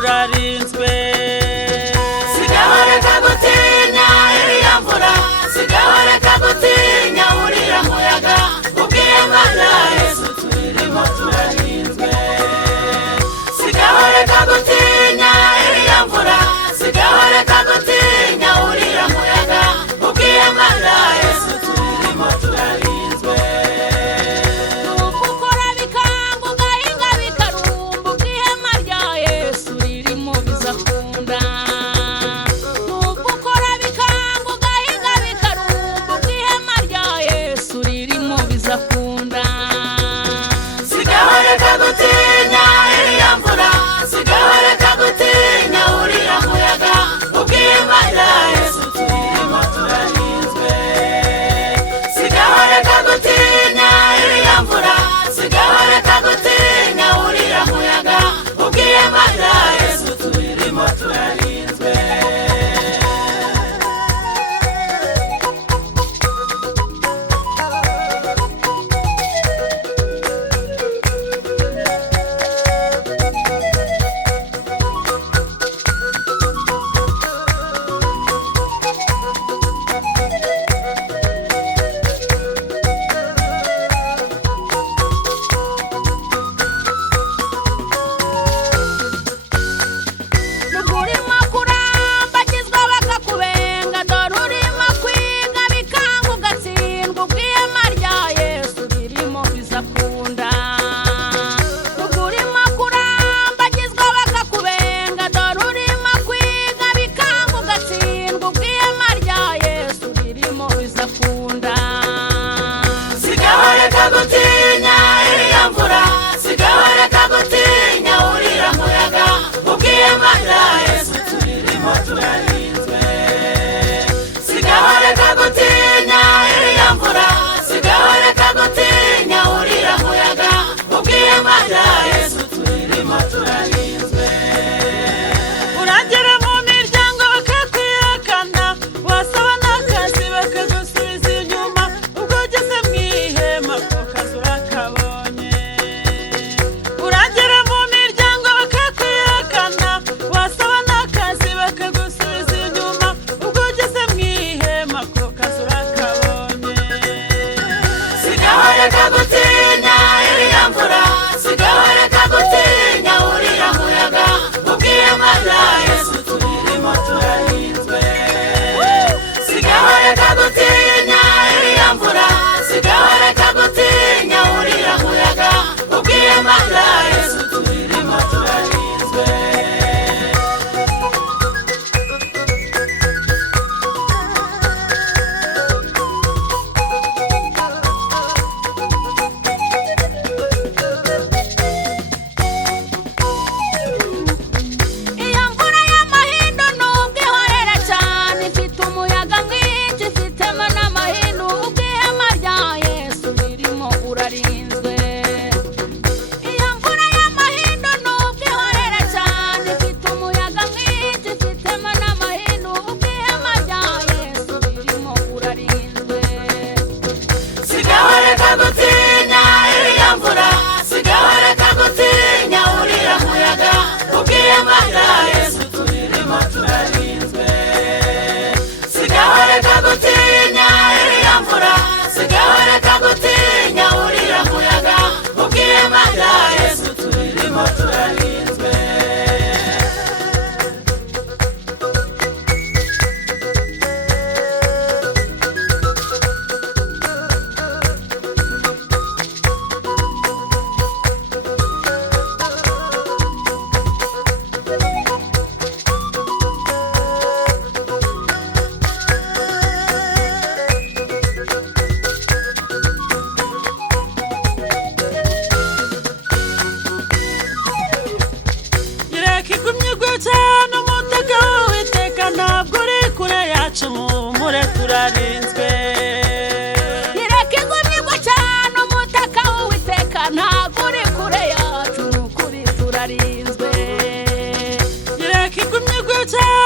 urarinzwe. Sigahoreka gutinya iriya mvura, sigahoreka gutinya uriya muyaga, ubw'ihema rya Yesu turimo turarinzwe. Sigahoreka gutinya iriya mvura, sigahoreka gutinya uriya muyaga, ubw'ihema rya Yesu turimo turarinzwe. Ukora bikanga ugahinga bikarumba, ubw'ihema rya Yesu ririmo bizakunda. Ukora bikanga ugahinga bikarumba, ubw'ihema rya Yesu ririmo bizakunda. Sigahoreka gutinya iriya mvura, sigahoreka gutinya uriya muyaga, ubw'ihema rya Yesu turimo turarinzwe. Sigahoreka gutinya iriya mvura, sigahoreka gutinya uriya muyaga, ubw'ihema rya Yesu turimo turarinzwe. Urimo kurambagizwa bakakubenga, dore urimo kwiga bikanga ugatsindwa, ubw'ihema rya Yesu ririmo bizakunda. Urimo kurambagizwa bakakubenga, dore urimo kwiga bikanga ugatsindwa, ubw'ihema rya Yesu ririmo bizakunda. Sigahoreka gutinya iriya mvura, sigahoreka gutinya uriya muyaga, ubw'ihema rya Yesu turimo turarinzwe. Sigahoreka gutinya iriya mvura, sigahoreka gutinya uriya muyaga, ubw'ihema rya Yesu turimo turarinzwe. Uragera mu miryango bakakwihakana, wasaba n'akazi bakagusubiza inyuma, ubwo ugeze mu ihema ako kazi urakabonye. Uragera mu miryango bakakwihakana, wasaba n'akazi bakagusubiza inyuma, ubwo ugeze mu ihema ako kazi urakabonye. Sigahoreka gutinya iriya mvura, sigahoreka gutinya uriya muyaga, ubw'ihema rya Yesu turimo turarinzwe. Sigahoreka gutinya iriya mvura, sigahoreka gutinya uriya muyaga, ubw'ihema rya Yesu turimo turarinzwe. Iyo mvura y'amahindu nubwo ihorera cyane, ifite umuyaga mwinshi, ifitemo n'amahindu, ubw'ihema rya Yesu ririmo urarinzwe. Iyo mvura y'amahindu nubwo ihorera cyane, ifite umuyaga mwinshi, ifitemo n'amahindu, ubw'ihema rya Yesu ririmo urarinzwe. Sigahoreka gutinya iriya mvura, sigahoreka gutinya uriya muyaga, ubw'ihema rya Yesu turimo turarinzwe. Sigahoreka gutinya iriya mvura, sigahoreka gutinya uriya muyaga, ubw'ihema rya Yesu turimo turarinzwe. Ireka igumye cyane, umutaka w'Uwiteka ntabwo uri kure yacu, muhumure turarinzwe. Ireka igumye cyane, umutaka w'Uwiteka ntabwo uri kure yacu, ni ukuri turarinzwe. Ireka igumye cyane,